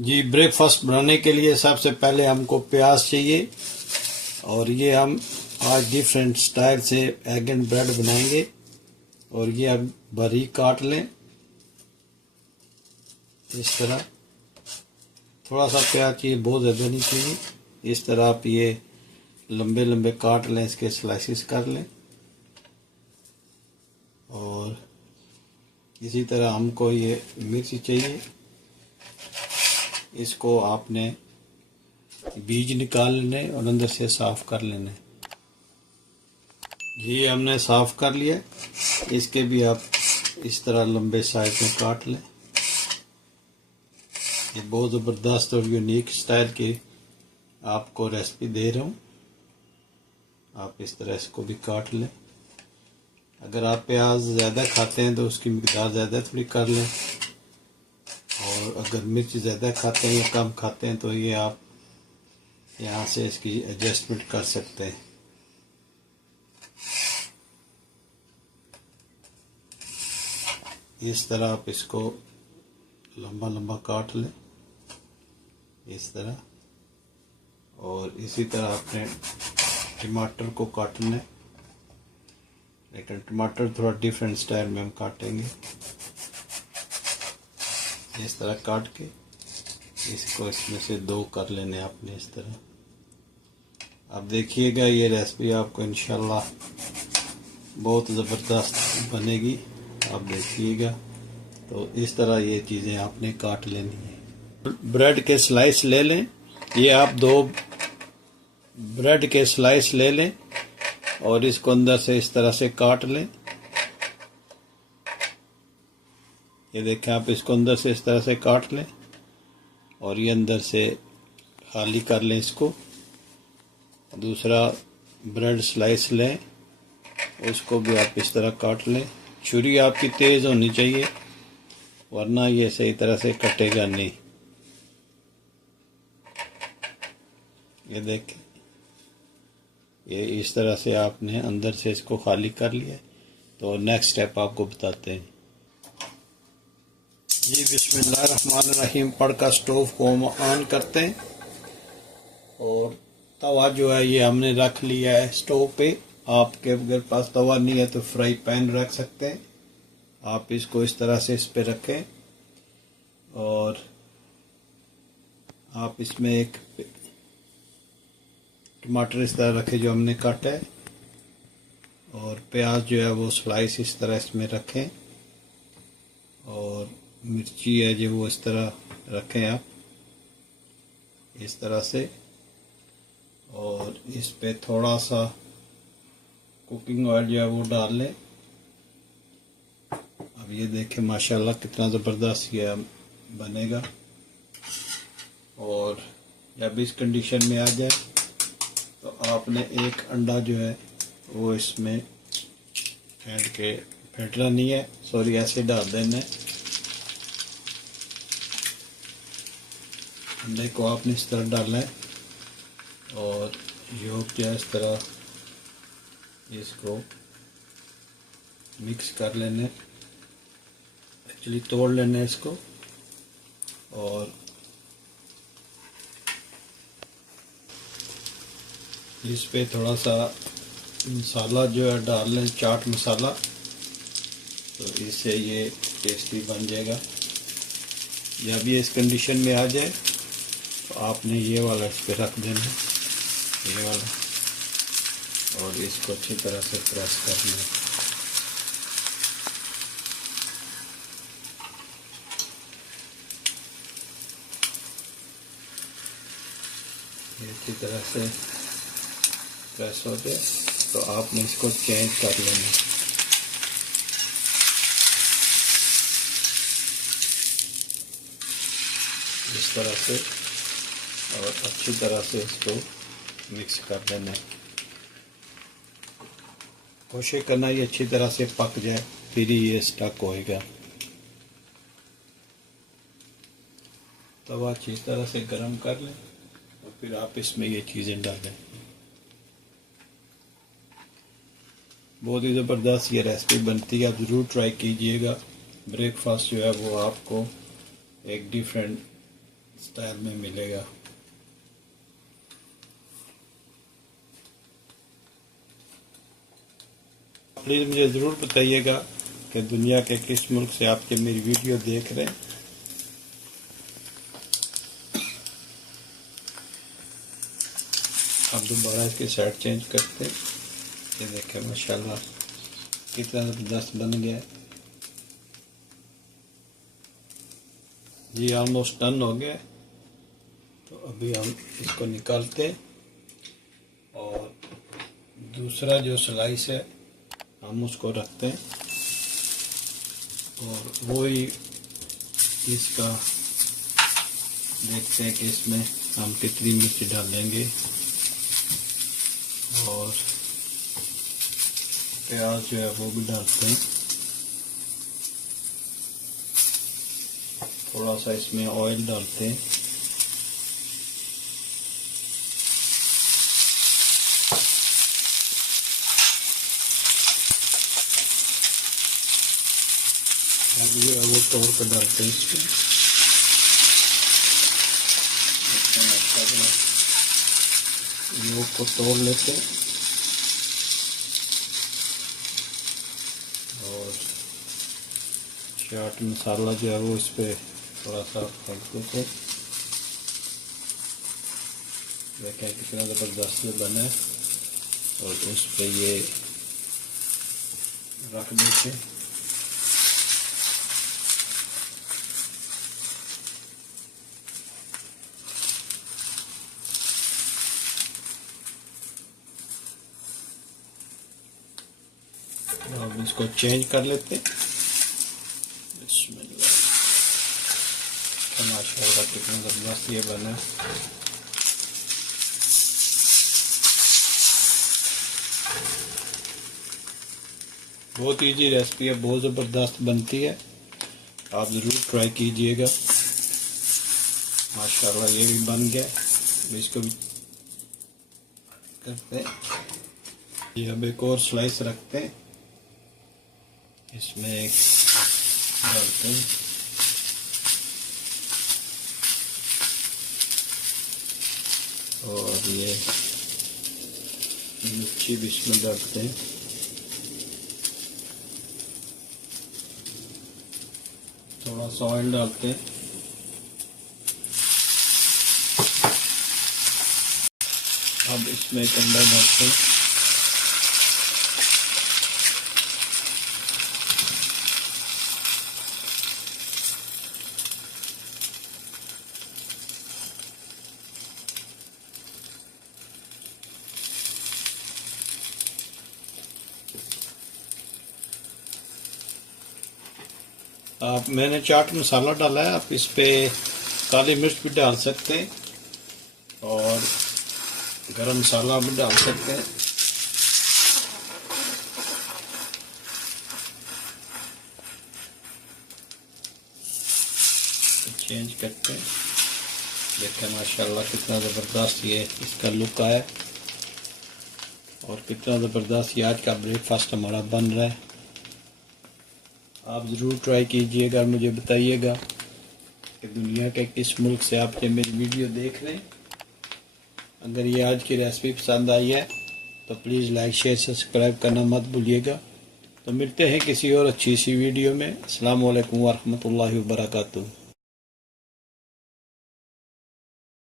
जी, breakfast बनाने के लिए सबसे पहले हमको प्याज चाहिए और ये हम आज डिफरेंट स्टाइल से एग एंड ब्रेड बनाएंगे। और ये अब बारीक काट लें इस तरह। थोड़ा सा प्याज चाहिए, बहुत ज़्यादा नहीं चाहिए। इस तरह आप ये लंबे लंबे काट लें, इसके स्लाइसिस कर लें। और इसी तरह हमको ये मिर्च चाहिए, इसको आपने बीज निकाल लेने और अंदर से साफ कर लेने। ये हमने साफ कर लिया, इसके भी आप इस तरह लंबे साइज में काट लें। ये बहुत ज़बरदस्त और यूनिक स्टाइल की आपको रेसिपी दे रहा हूँ। आप इस तरह इसको भी काट लें। अगर आप प्याज ज़्यादा खाते हैं तो उसकी मिकदार ज़्यादा थोड़ी कर लें, और अगर मिर्च ज़्यादा खाते हैं या कम खाते हैं तो ये आप यहाँ से इसकी एडजस्टमेंट कर सकते हैं। इस तरह आप इसको लंबा लंबा काट लें इस तरह। और इसी तरह आपने टमाटर को काटना है, लेकिन टमाटर थोड़ा डिफरेंट स्टाइल में हम काटेंगे। इस तरह काट के इसको इसमें से दो कर लेने आपने इस तरह। अब देखिएगा ये रेसिपी आपको इंशाल्लाह बहुत ज़बरदस्त बनेगी। आप देखिएगा। तो इस तरह ये चीज़ें आपने काट लेनी है। ब्रेड के स्लाइस ले लें। ये आप 2 ब्रेड के स्लाइस ले लें और इसको अंदर से इस तरह से काट लें। ये देखें, आप इसको अंदर से इस तरह से काट लें और ये अंदर से खाली कर लें इसको। दूसरा ब्रेड स्लाइस लें, उसको भी आप इस तरह काट लें। छुरी आपकी तेज़ होनी चाहिए, वरना ये सही तरह से कटेगा नहीं। ये देखें, ये इस तरह से आपने अंदर से इसको खाली कर लिया। तो नेक्स्ट स्टेप आपको बताते हैं। जी, बिस्मिल्लाहिर्रहमानिर्रहीम पढ़कर स्टोव को हम ऑन करते हैं और तवा जो है ये हमने रख लिया है स्टोव पे। आपके अगर पास तवा नहीं है तो फ्राई पैन रख सकते हैं। आप इसको इस तरह से इस पे रखें और आप इसमें एक टमाटर इस तरह रखें जो हमने काटा है, और प्याज जो है वो स्लाइस इस तरह इसमें रखें, और मिर्ची है जो वो इस तरह रखें आप इस तरह से। और इस पे थोड़ा सा कुकिंग ऑयल जो है वो डाल लें। अब ये देखें माशाल्लाह कितना ज़बरदस्त ये बनेगा। और जब इस कंडीशन में आ जाए तो आपने एक अंडा जो है वो इसमें फेंटना नहीं है, सॉरी ऐसे डाल देना है। अंडे को आपने इस तरह डालना है और योग जो है इस तरह इसको मिक्स कर लेना है, एक्चुअली तोड़ लेना है इसको। और इस पे थोड़ा सा मसाला जो है डाल लें, चाट मसाला, तो इससे ये टेस्टी बन जाएगा। जब ये इस कंडीशन में आ जाए तो आपने ये वाला इस पे रख देना, ये वाला, और इसको अच्छी तरह से प्रेस कर लें। ये अच्छी तरह से प्रेस हो जाए तो आपने इसको चेंज कर लेना। इस तरह से, और अच्छी तरह से इसको मिक्स कर देना। कोशिश करना ये अच्छी तरह से पक जाए, फिर ही ये स्टक होएगा। तवा अच्छी तरह से गर्म कर लें और फिर आप इसमें ये चीज़ें डालें। बहुत ही ज़बरदस्त ये रेसिपी बनती है, आप ज़रूर ट्राई कीजिएगा। ब्रेकफास्ट जो है वो आपको एक डिफरेंट स्टाइल में मिलेगा। प्लीज़ मुझे ज़रूर बताइएगा कि दुनिया के किस मुल्क से आप ये मेरी वीडियो देख रहे हैं। अब दोबारा इसकी साइड चेंज करते हैं। ये देखें माशाल्लाह कितना ज़बरदस्त बन गया है जी, ऑलमोस्ट डन हो गया। तो अभी हम इसको निकालते हैं और दूसरा जो स्लाइस है हम उसको रखते हैं और वो ही इसका देखते हैं कि इसमें हम कितनी मिर्च डालेंगे और प्याज जो है वो भी डालते हैं। थोड़ा सा इसमें ऑयल डालते हैं। अब जो है वो तोड़ कर डालते हैं इसमें। योग को तोड़ लेते हैं और चाट मसाला जो है वो इस पे थोड़ा सा फेंक देते हैं। देखें कितना ज़बरदस्त बना है और उस पे ये रख देते हैं। अब इसको चेंज कर लेते हैं। माशाल्लाह कितना ज़बरदस्त ये बना। बहुत इजी रेसिपी है, बहुत ज़बरदस्त बनती है, आप ज़रूर ट्राई कीजिएगा। माशाल्लाह ये भी बन गया। इसको भी करते हैं। ये अब एक और स्लाइस रखते हैं, इसमें एक डालते हैं और ये मिर्ची भी इसमें डालते हैं। थोड़ा सा ऑयल डालते हैं। अब इसमें एक अंडा डालते हैं। आप मैंने चाट मसाला डाला है, आप इस पे काली मिर्च भी डाल सकते हैं और गरम मसाला भी डाल सकते हैं। चेंज करते हैं। देखें माशाल्लाह कितना ज़बरदस्त ये इसका लुक आया और कितना ज़बरदस्त ये आज का ब्रेकफास्ट हमारा बन रहा है। आप ज़रूर ट्राई कीजिएगा और मुझे बताइएगा कि दुनिया के किस मुल्क से आप ये मेरी वीडियो देख रहे हैं। अगर ये आज की रेसिपी पसंद आई है तो प्लीज़ लाइक शेयर सब्सक्राइब करना मत भूलिएगा। तो मिलते हैं किसी और अच्छी सी वीडियो में। अस्सलाम वालेकुम व रहमतुल्लाहि व बरकातुहू।